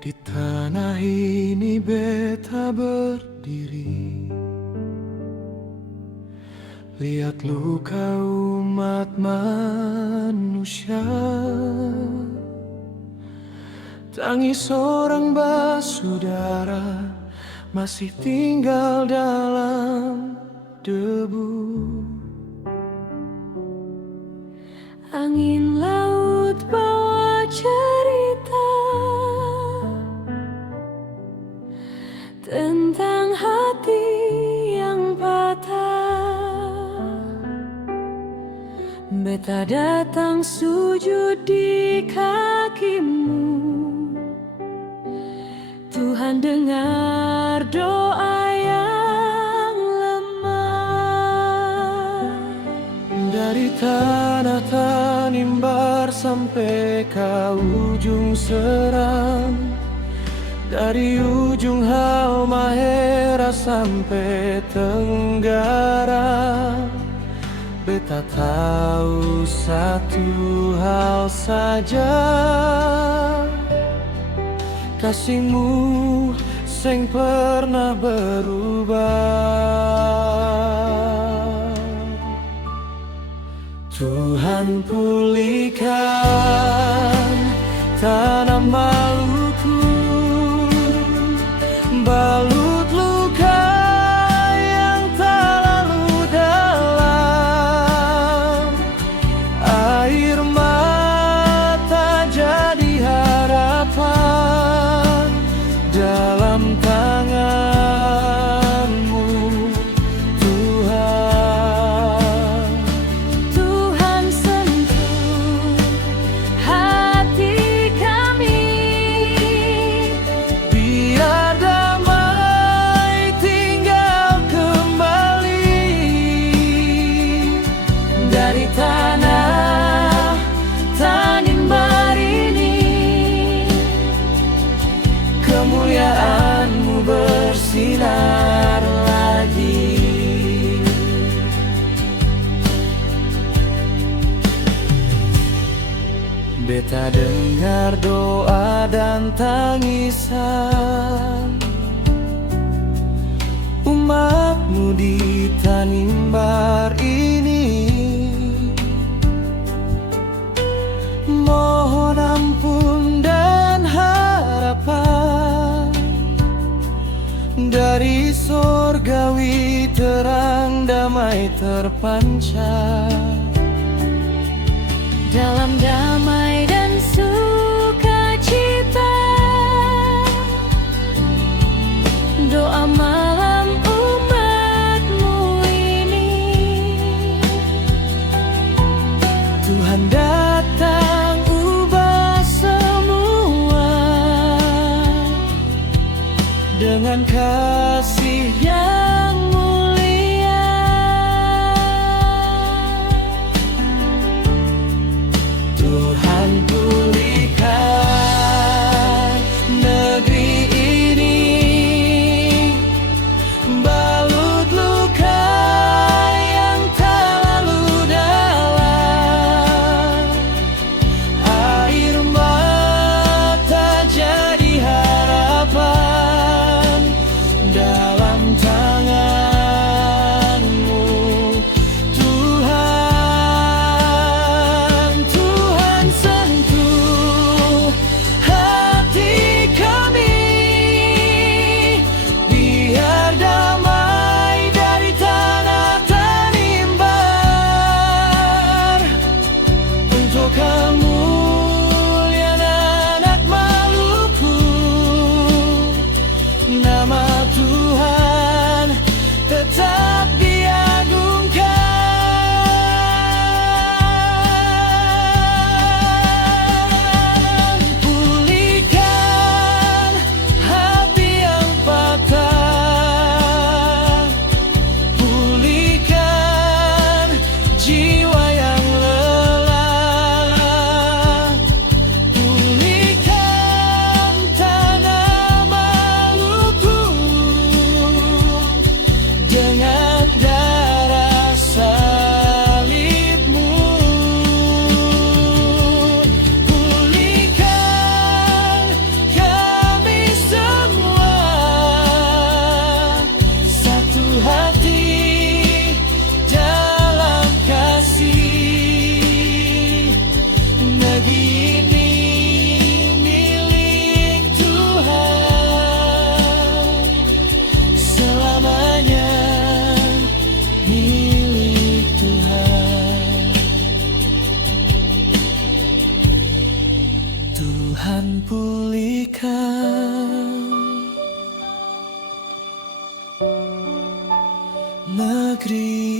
Di tanah ini beta berdiri, lihat luka umat manusia, tangis orang basudara masih tinggal dalam debu. Angin laut bawa cerita tentang hati yang patah. Beta datang sujud di kakimu, Tuhan dengar doa yang lemah. Dari tanah Tanimbar sampai ke ujung Seram, dari ujung Halmahera sampai Tenggara, beta tahu satu hal saja, kasihmu seng pernah berubah. Tuhan pulihkan tanah Maluku, balut luka yang tak lalu dalam, air mata jadi harapan dalam tangan-Mu, Tuhan. Tuhan sentuh hati kami, Biar damai tinggal kembali dari tanah Tanimbar ini. kemuliaan-Mu bersinar lagi. Beta dengar doa dan tangisan umat-Mu di Tanimbar ini. Mohon ampun dan harapan dari sorgawi terang damai terpancar. Dalam damai dan sukacita, doa malam umat-Mu ini. Tuhan datang ubah semua dengan kasih yang mulia. Tuhan pulihkan negeri ini, balut luka yang tak lalu dalam, air mata jadi harapan dalam dan pulihkan negeri